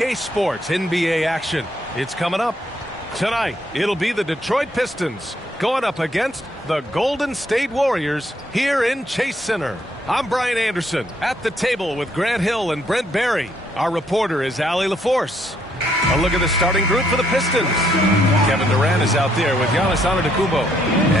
Sports NBA action. It's coming up. Tonight, it'll be the Detroit Pistons going up against the Golden State Warriors here in Chase Center. I'm Brian Anderson at the table with Grant Hill and Brent Barry. Our reporter is Allie LaForce. A look at the starting group for the Pistons. Kevin Durant is out there with Giannis Antetokounmpo.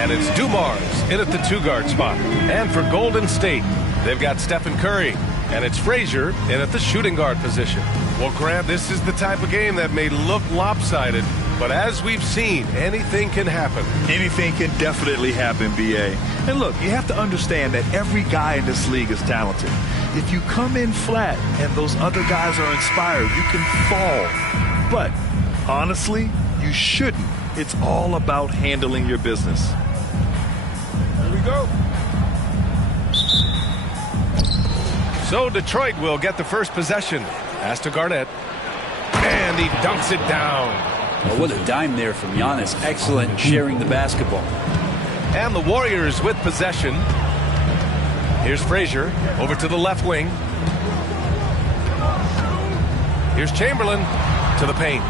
And it's Dumars in at the two-guard spot. And for Golden State, they've got Stephen Curry. And it's Frazier in at the shooting guard position. Well, Grant, this is the type of game that may look lopsided, but as we've seen, anything can happen. Anything can definitely happen, B.A. And look, you have to understand that every guy in this league is talented. If you come in flat and those other guys are inspired, you can fall. But honestly, you shouldn't. It's all about handling your business. Here we go. So Detroit will get the first possession. Pass to Garnett. And he dunks it down. Oh, what a dime there from Giannis. Excellent sharing the basketball. And the Warriors with possession. Here's Frazier over to the left wing. Here's Chamberlain to the paint.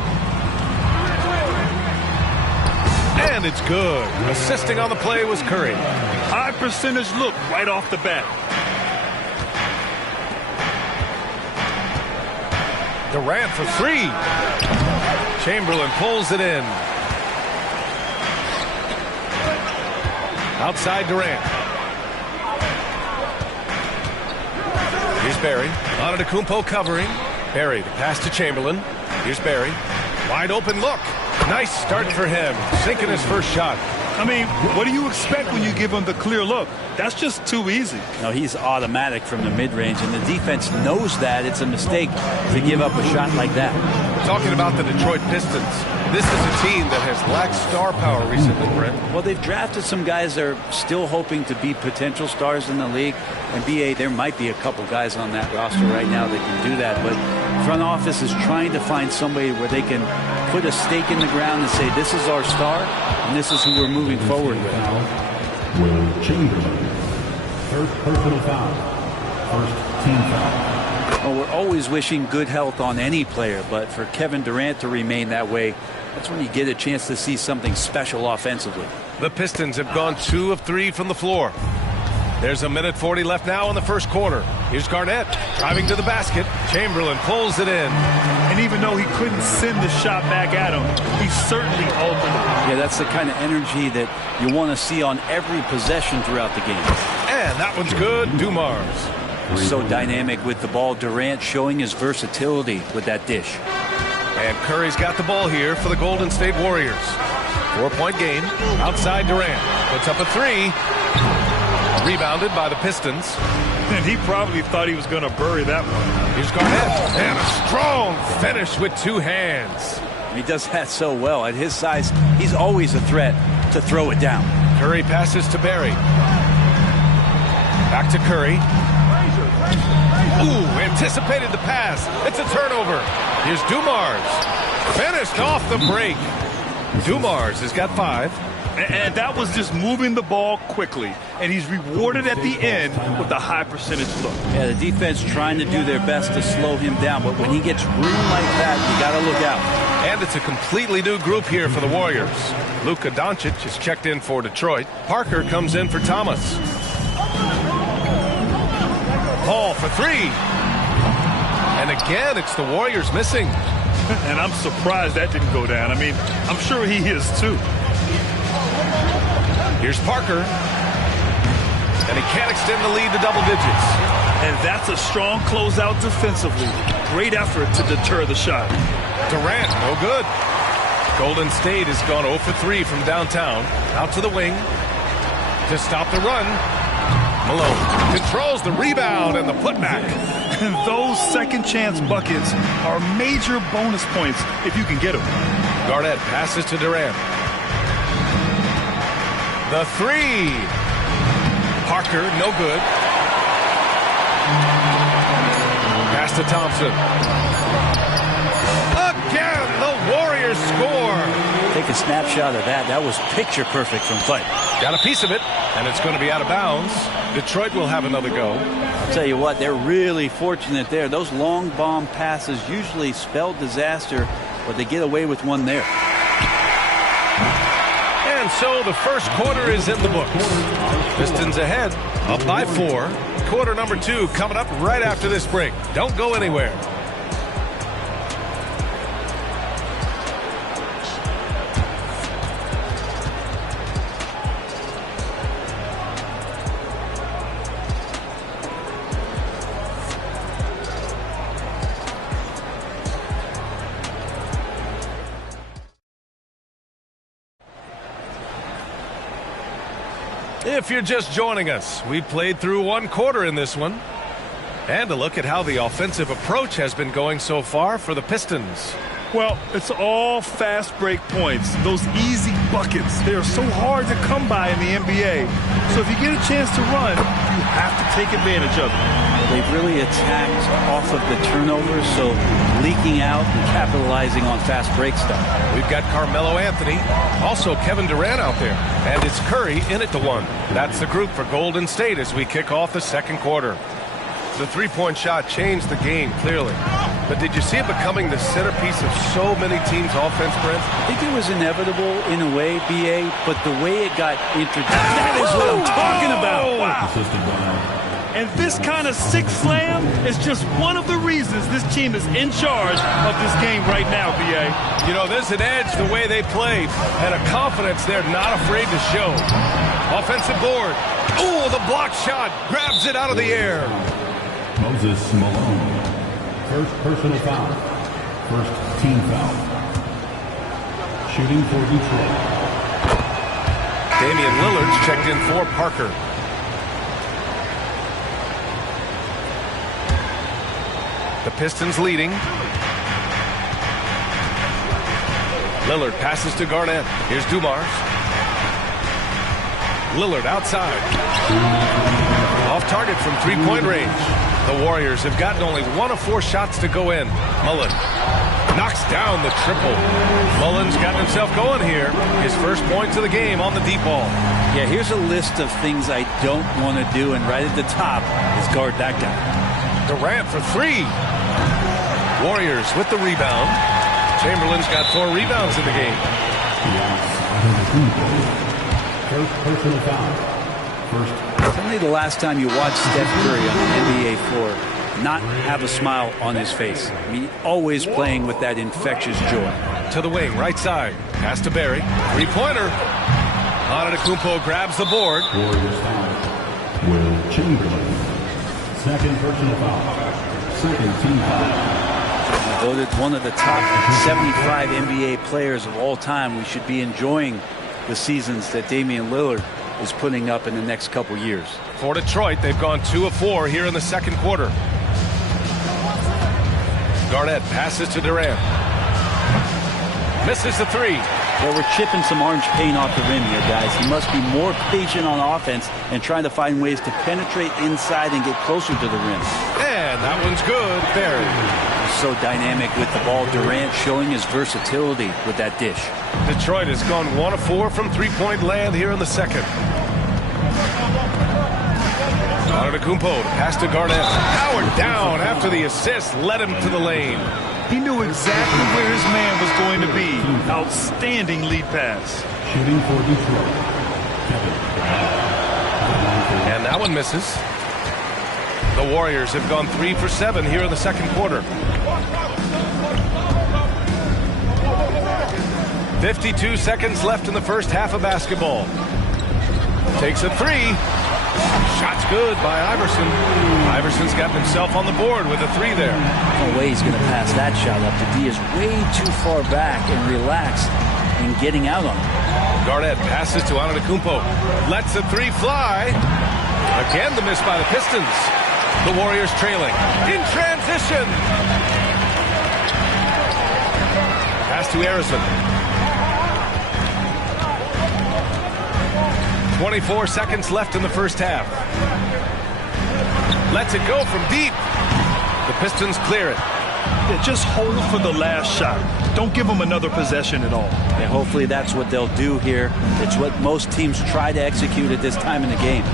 And it's good. Assisting on the play was Curry. High percentage look right off the bat. Durant for three. Chamberlain pulls it in. Outside Durant. Here's Barry. Antetokounmpo covering. Barry, the pass to Chamberlain. Here's Barry. Wide open look. Nice start for him. Sinking his first shot. I mean, what do you expect when you give him the clear look? That's just too easy. No, he's automatic from the mid-range, and the defense knows that it's a mistake to give up a shot like that. Talking about the Detroit Pistons, this is a team that has lacked star power recently, Brent. Well, they've drafted some guys that are still hoping to be potential stars in the league. And B.A., there might be a couple guys on that roster right now that can do that. But front office is trying to find somebody where they can put a stake in the ground and say, this is our star, and this is who we're moving forward with. Will Chamberlain. First personal foul. First team foul. Well, we're always wishing good health on any player, but for Kevin Durant to remain that way, that's when you get a chance to see something special offensively. The Pistons have gone 2 of 3 from the floor. There's 1:40 left now in the first quarter. Here's Garnett driving to the basket. Chamberlain pulls it in. And even though he couldn't send the shot back at him, he certainly opened it. Yeah, that's the kind of energy that you want to see on every possession throughout the game. And that one's good. Dumars. So dynamic with the ball. Durant showing his versatility with that dish. And Curry's got the ball here for the Golden State Warriors. 4-point game. Outside Durant. Puts up a three. Rebounded by the Pistons. And he probably thought he was going to bury that one. Here's Garnett. And a strong finish with 2 hands. He does that so well. At his size, he's always a threat to throw it down. Curry passes to Barry. Back to Curry. Ooh, anticipated the pass. It's a turnover. Here's Dumars. Finished off the break. Dumars has got 5. And that was just moving the ball quickly. And he's rewarded at the end with a high percentage look. Yeah, the defense trying to do their best to slow him down. But when he gets room like that, you got to look out. And it's a completely new group here for the Warriors. Luka Doncic is checked in for Detroit. Parker comes in for Thomas. Paul for 3. And again, it's the Warriors missing. And I'm surprised that didn't go down. I mean, I'm sure he is too. Here's Parker. And he can't extend the lead to double digits. And that's a strong closeout defensively. Great effort to deter the shot. Durant, no good. Golden State has gone 0 for 3 from downtown. Out to the wing. To stop the run. Malone controls the rebound and the putback. And those second chance buckets are major bonus points if you can get them. Garnett passes to Durant. The 3. Parker, no good. Pass to Thompson. Again, the Warriors score. Take a snapshot of that. That was picture perfect from Clay. Got a piece of it, and it's going to be out of bounds. Detroit will have another go. I'll tell you what, they're really fortunate there. Those long bomb passes usually spell disaster, but they get away with one there. And so the first quarter is in the books. Pistons ahead, up by 4. Quarter number 2 coming up right after this break. Don't go anywhere. If you're just joining us, we played through 1 quarter in this one. And a look at how the offensive approach has been going so far for the Pistons. Well, it's all fast break points. Those easy buckets, they are so hard to come by in the NBA. So if you get a chance to run, you have to take advantage of it. They've really attacked off of the turnovers, so leaking out and capitalizing on fast break stuff. We've got Carmelo Anthony, also Kevin Durant out there, and it's Curry in it to 1. That's the group for Golden State as we kick off the second quarter. The three-point shot changed the game, clearly. But did you see it becoming the centerpiece of so many teams' offense, Brent? I think it was inevitable in a way, B.A., but the way it got introduced, that is what I'm talking about. Wow. And this kind of sick slam is just one of the reasons this team is in charge of this game right now, B.A. You know, there's an edge the way they play and a confidence they're not afraid to show. Offensive board. Oh, the block shot. Grabs it out of the air. Moses Malone. First personal foul. First team foul. Shooting for Detroit. Damian Lillard's checked in for Parker. The Pistons leading. Lillard passes to Garnett. Here's Dumars. Lillard outside. Off target from three-point range. The Warriors have gotten only 1 of 4 shots to go in. Mullen knocks down the triple. Mullen's gotten himself going here. His first points of the game on the deep ball. Yeah, here's a list of things I don't want to do, and right at the top is guard that guy. Durant for 3. Warriors with the rebound. Chamberlain's got 4 rebounds in the game. First personal foul. First. Certainly the last time you watched Steph Curry on the NBA floor not have a smile on his face. I mean, always playing with that infectious joy. To the wing, right side. Pass to Barry. Three-pointer. Antetokounmpo grabs the board. Warriors foul. Will Chamberlain. Second personal foul. Second team foul. Voted one of the top 75 NBA players of all time. We should be enjoying the seasons that Damian Lillard is putting up in the next couple years. For Detroit, they've gone 2 of 4 here in the second quarter. Garnett passes to Durant. Misses the 3. Well, we're chipping some orange paint off the rim here, guys. He must be more patient on offense and trying to find ways to penetrate inside and get closer to the rim. And that one's good. Barry. So dynamic with the ball. Durant showing his versatility with that dish. Detroit has gone 1 of 4 from three-point land here in the second. Antetokounmpo pass to Garnett. Powered down after the assist led him to the lane. He knew exactly where his man was going to be. Outstanding lead pass. Shooting for Detroit. And that one misses. The Warriors have gone 3 for 7 here in the second quarter. 52 seconds left in the first half of basketball. Takes a 3. Shot's good by Iverson. Iverson's got himself on the board with a 3 there. No way he's going to pass that shot up. The D is way too far back and relaxed in getting out on him. Garnett passes to Antetokounmpo. Lets the 3 fly. Again the miss by the Pistons. The Warriors trailing. In transition. Pass to Harrison. 24 seconds left in the first half. Lets it go from deep. The Pistons clear it. Yeah, just hold for the last shot. Don't give them another possession at all. And hopefully that's what they'll do here. It's what most teams try to execute at this time in the game.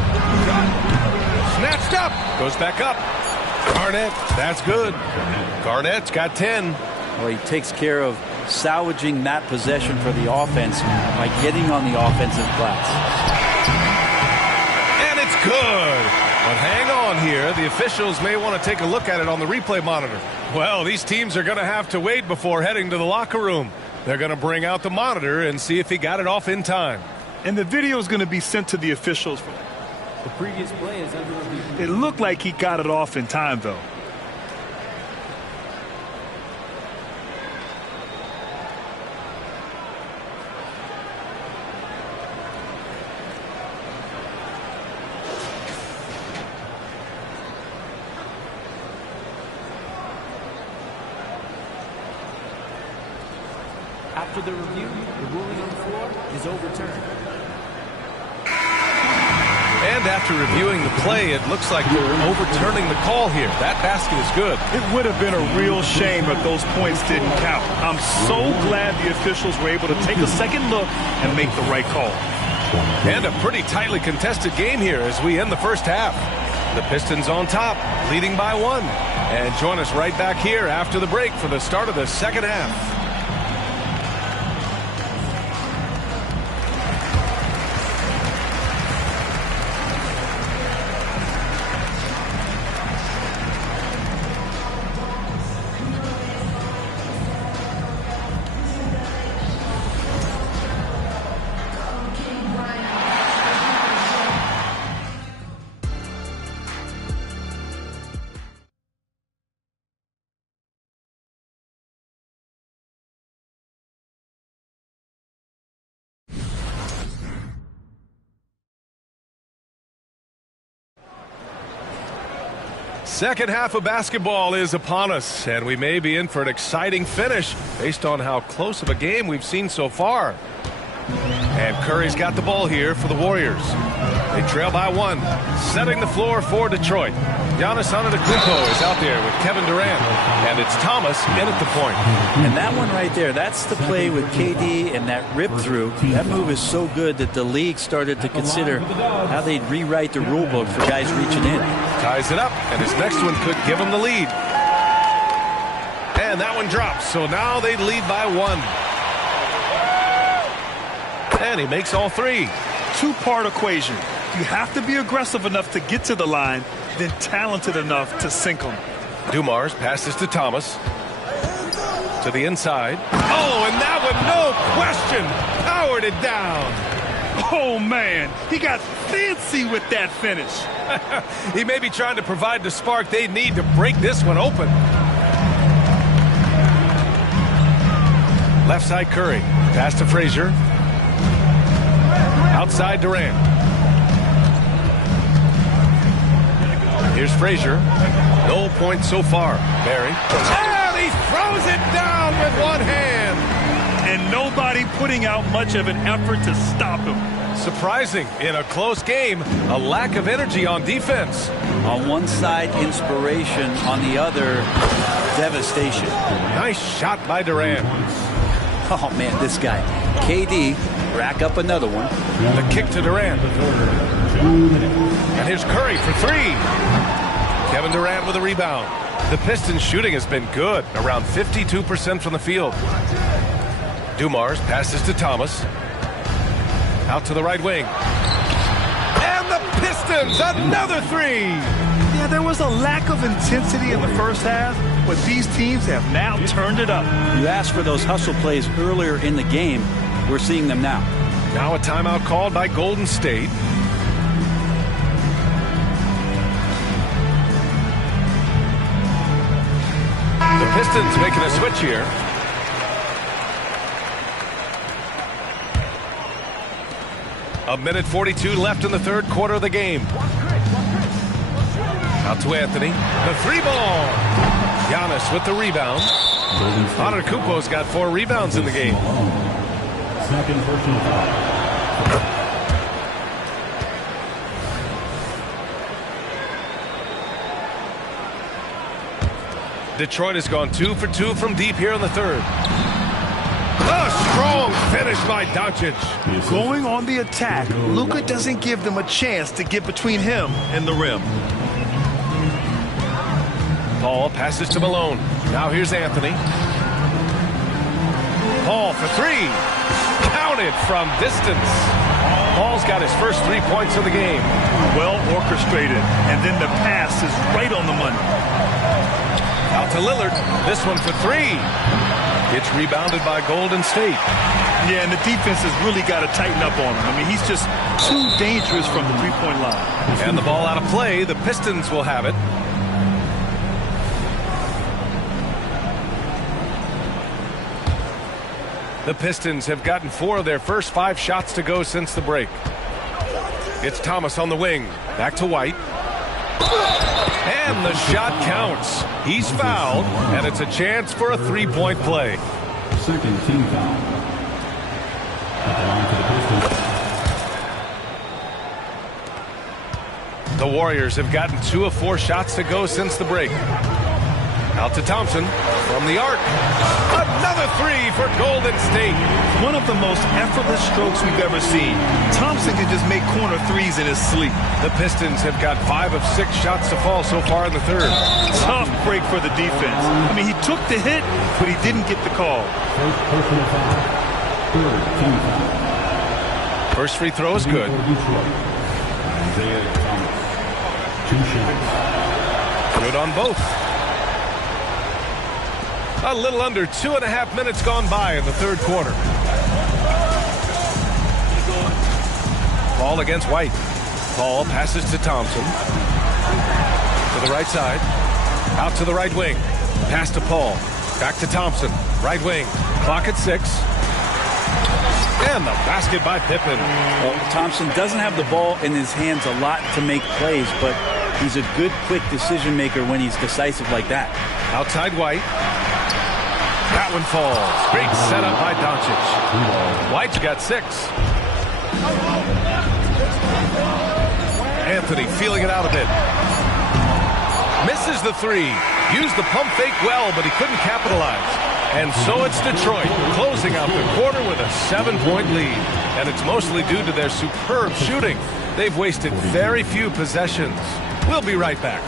Snatched up. Goes back up. Garnett, that's good. Garnett's got 10. Well, he takes care of salvaging that possession for the offense by getting on the offensive glass. And it's good. But hang on here. The officials may want to take a look at it on the replay monitor. Well, these teams are going to have to wait before heading to the locker room. They're going to bring out the monitor and see if he got it off in time. And the video is going to be sent to the officials. The previous play is under review. It looked like he got it off in time, though. After the review, the ruling on the floor is overturned. And after reviewing the play, it looks like they're overturning the call here. That basket is good. It would have been a real shame if those points didn't count. I'm so glad the officials were able to take a second look and make the right call. And a pretty tightly contested game here as we end the first half. The Pistons on top, leading by 1. And join us right back here after the break for the start of the second half. Second half of basketball is upon us, and we may be in for an exciting finish based on how close of a game we've seen so far. And Curry's got the ball here for the Warriors. They trail by 1, setting the floor for Detroit. Giannis Antetokounmpo is out there with Kevin Durant, and it's Thomas in at the point. And that one right there, that's the play with KD and that rip through. That move is so good that the league started to consider how they'd rewrite the rule book for guys reaching in. Ties it up, and his next one could give him the lead. And that one drops, so now they lead by 1. And he makes all 3. Two-part equation. You have to be aggressive enough to get to the line, then talented enough to sink them. Dumars passes to Thomas. To the inside. Oh, and that one, no question, powered it down. Oh, man, he got fancy with that finish. He may be trying to provide the spark they need to break this one open. Left side Curry. Pass to Frazier. Outside Durant. Here's Frazier. No points so far. Barry. And he throws it down with one hand. And nobody putting out much of an effort to stop him. Surprising in a close game, a lack of energy on defense. On one side, inspiration. On the other, devastation. Nice shot by Durant. Oh, man, this guy. KD, rack up another one. The kick to Durant. And here's Curry for 3. Kevin Durant with a rebound. The Pistons shooting has been good, around 52% from the field. Dumars passes to Thomas. Out to the right wing. And the Pistons, another 3. Yeah, there was a lack of intensity in the first half, but these teams have now turned it up. You asked for those hustle plays earlier in the game. We're seeing them now. Now a timeout called by Golden State. The Pistons making a switch here. A minute 42 left in the third quarter of the game. Out to Anthony. The 3-ball. Giannis with the rebound. Antetokounmpo's got 4 rebounds in the game. Second personal foul. Detroit has gone 2 for 2 from deep here in the third. A strong finish by Doncic. Going on the attack, Luka doesn't give them a chance to get between him and the rim. Paul passes to Malone. Now here's Anthony. Paul for three. Counted from distance. Paul's got his first 3 points of the game. Well orchestrated, and then the pass is right on the money. Out to Lillard. This one for three. It's rebounded by Golden State. Yeah, and the defense has really got to tighten up on him. I mean, he's just too dangerous from the three-point line. And the ball out of play. The Pistons will have it. The Pistons have gotten 4 of their first 5 shots to go since the break. It's Thomas on the wing. Back to White. And the shot counts. He's fouled, and it's a chance for a 3-point play. Second team foul. At the line for the Pistons. The Warriors have gotten 2 of 4 shots to go since the break. Out to Thompson from the arc. Another 3 for Golden State. One of the most effortless strokes we've ever seen. Thompson can just make corner threes in his sleep. The Pistons have got 5 of 6 shots to fall so far in the third. Tough break for the defense. I mean, he took the hit, but he didn't get the call. First personal foul. Third team foul. First free throw is good. Isaiah Thomas. 2 shots. Good on both. A little under 2.5 minutes gone by in the third quarter. Ball against White. Paul passes to Thompson. To the right side. Out to the right wing. Pass to Paul. Back to Thompson. Right wing. Clock at 6. And the basket by Pippen. Well, Thompson doesn't have the ball in his hands a lot to make plays, but he's a good, quick decision maker when he's decisive like that. Outside White. That one falls. Great setup by Doncic. White's got 6. Anthony feeling it out a bit. Misses the 3. Used the pump fake well, but he couldn't capitalize. And so it's Detroit closing out the quarter with a 7-point lead. And it's mostly due to their superb shooting. They've wasted very few possessions. We'll be right back.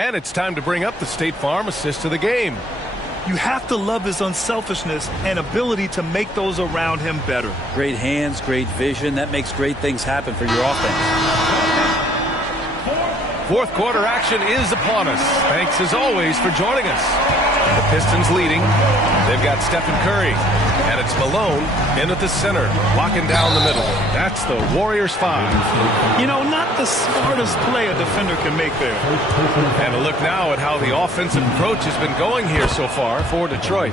And it's time to bring up the State Farm assist of the game. You have to love his unselfishness and ability to make those around him better. Great hands, great vision. That makes great things happen for your offense. Fourth quarter action is upon us. Thanks as always for joining us. The Pistons leading. They've got Stephen Curry. And it's Malone in at the center, locking down the middle. That's the Warriors 5. You know, not the smartest play a defender can make there. And a look now at how the offensive approach has been going here so far for Detroit.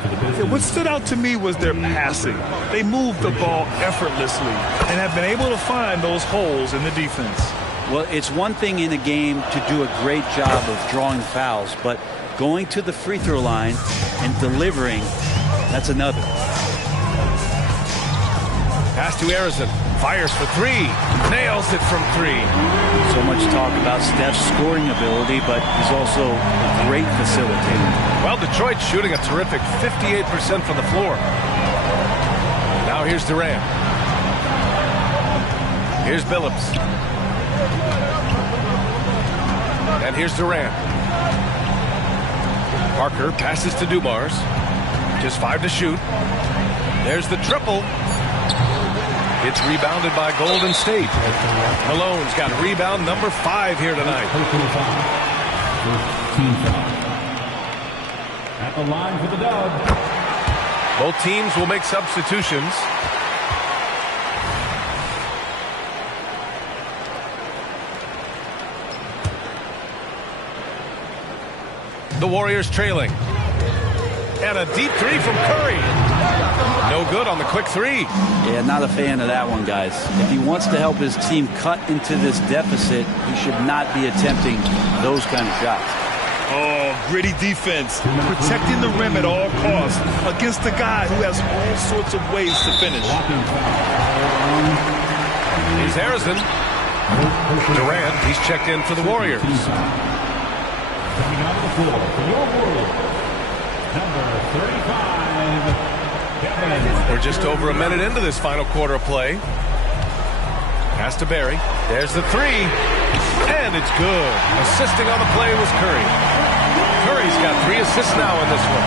What stood out to me was their passing. They moved the ball effortlessly and have been able to find those holes in the defense. Well, it's one thing in a game to do a great job of drawing fouls, but going to the free throw line and delivering, that's another. Pass to Arizona. Fires for 3. Nails it from 3. So much talk about Steph's scoring ability, but he's also a great facilitator. Well, Detroit's shooting a terrific 58% from the floor. Now here's Durant. Here's Billups. And here's Durant. Parker passes to Dumars. Just 5 to shoot. There's the triple. It's rebounded by Golden State. Malone's got rebound number 5 here tonight. First team foul. At the line for the dub. Both teams will make substitutions. The Warriors trailing. And a deep 3 from Curry. No good on the quick three. Yeah, not a fan of that one, guys. If he wants to help his team cut into this deficit, he should not be attempting those kind of shots. Oh, gritty defense, protecting the rim at all costs against a guy who has all sorts of ways to finish. Here's Harrison. Durant, he's checked in for the Warriors. Coming out of the floor for your Warriors, number 35, Kevin. We're just over a minute into this final quarter of play. Pass to Barry. There's the three. And it's good. Assisting on the play was Curry. Curry's got 3 assists now in this one.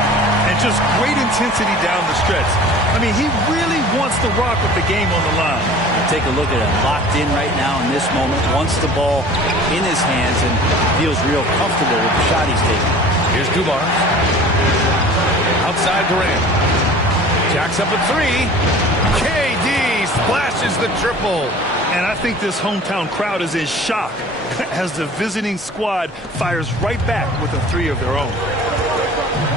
And just great intensity down the stretch. I mean, he really wants to rock with the game on the line. Take a look at it. Locked in right now in this moment. Wants the ball in his hands and feels real comfortable with the shot he's taking. Here's Dumars. Outside Durant. Jacks up a 3. KD splashes the triple. And I think this hometown crowd is in shock as the visiting squad fires right back with a 3 of their own.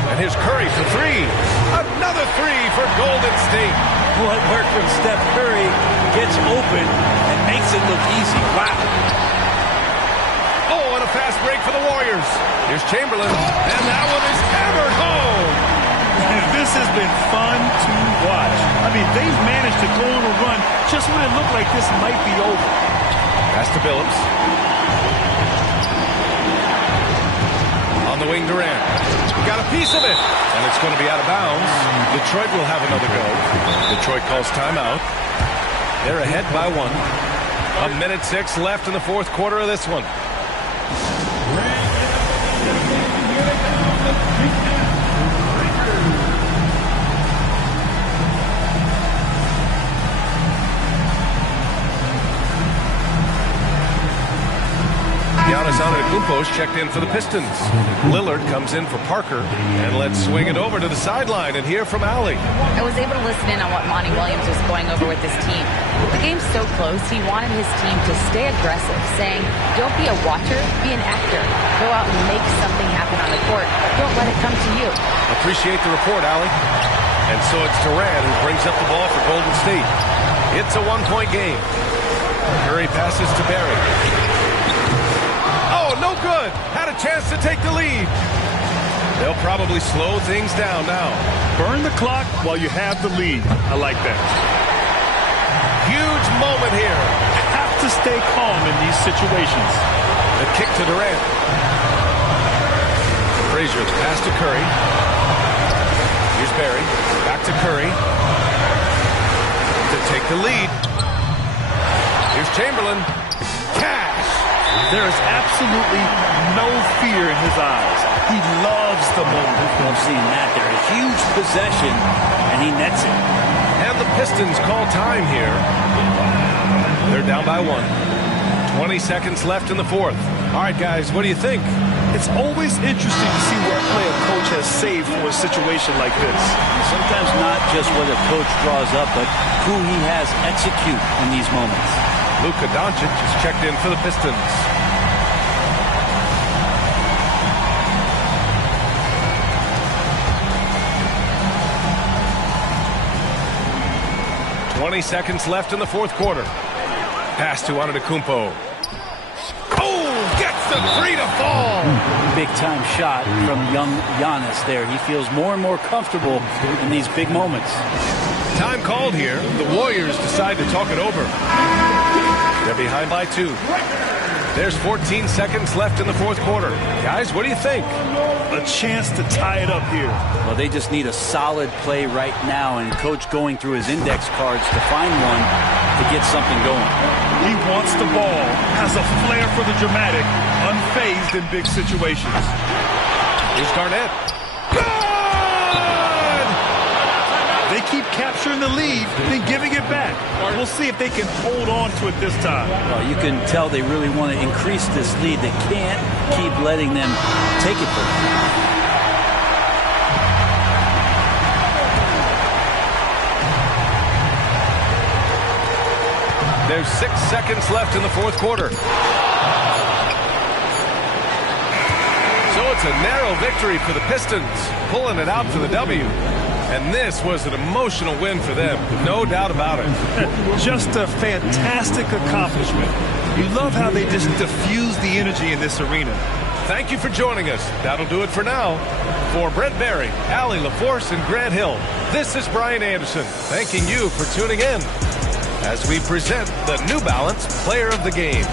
And here's Curry for 3. Another 3 for Golden State. What work from Steph Curry gets open and makes it look easy. Wow. Oh, and a fast break for the Warriors. Here's Chamberlain. And that one is hammered home. And this has been fun to watch. I mean, they've managed to go on a run just when it looked like this might be over. Pass to Billups. On the wing, Durant. Got a piece of it. And it's going to be out of bounds. Detroit will have another go. Detroit calls timeout. They're ahead by 1. 1:06 left in the fourth quarter of this one. Giannis Antetokounmpo's checked in for the Pistons. Lillard comes in for Parker. And let's swing it over to the sideline and hear from Allie. I was able to listen in on what Monty Williams was going over with his team. The game's so close, he wanted his team to stay aggressive, saying, don't be a watcher, be an actor. Go out and make something happen on the court. Don't let it come to you. Appreciate the report, Allie. And so it's Durant who brings up the ball for Golden State. It's a 1-point game. Curry passes to Barry. Oh, no good. Had a chance to take the lead. They'll probably slow things down now. Burn the clock while you have the lead. I like that. Huge moment here. Have to stay calm in these situations. The kick to Durant. Frazier, the pass to Curry. Here's Barry. Back to Curry. To take the lead. Here's Chamberlain. Cash. There is absolutely no fear in his eyes. He loves the moment. Love seeing that. They're a huge possession, and he nets it. And the Pistons call time here. They're down by 1. 20 seconds left in the fourth. All right, guys, what do you think? It's always interesting to see what play a coach has saved for a situation like this. Sometimes not just what a coach draws up, but who he has execute in these moments. Luka Doncic is checked in for the Pistons. "20 seconds left in the fourth quarter. Pass to Antetokounmpo. Oh, gets the 3 to fall. Big-time shot from young Giannis there. He feels more and more comfortable in these big moments. Time called here. The Warriors decide to talk it over. They're behind by 2. There's 14 seconds left in the fourth quarter. Guys, what do you think? A chance to tie it up here. Well, they just need a solid play right now, and Coach going through his index cards to find one to get something going. He wants the ball, has a flair for the dramatic, unfazed in big situations. Here's Garnett. They keep capturing the lead, then giving it back. We'll see if they can hold on to it this time. Well, you can tell they really want to increase this lead. They can't keep letting them take it from them. There's 6 seconds left in the fourth quarter. So it's a narrow victory for the Pistons, pulling it out for the W. And this was an emotional win for them, no doubt about it. Just a fantastic accomplishment. You love how they just diffuse the energy in this arena. Thank you for joining us. That'll do it for now. For Brent Barry, Allie LaForce, and Grant Hill, this is Brian Anderson, thanking you for tuning in as we present the New Balance Player of the Game.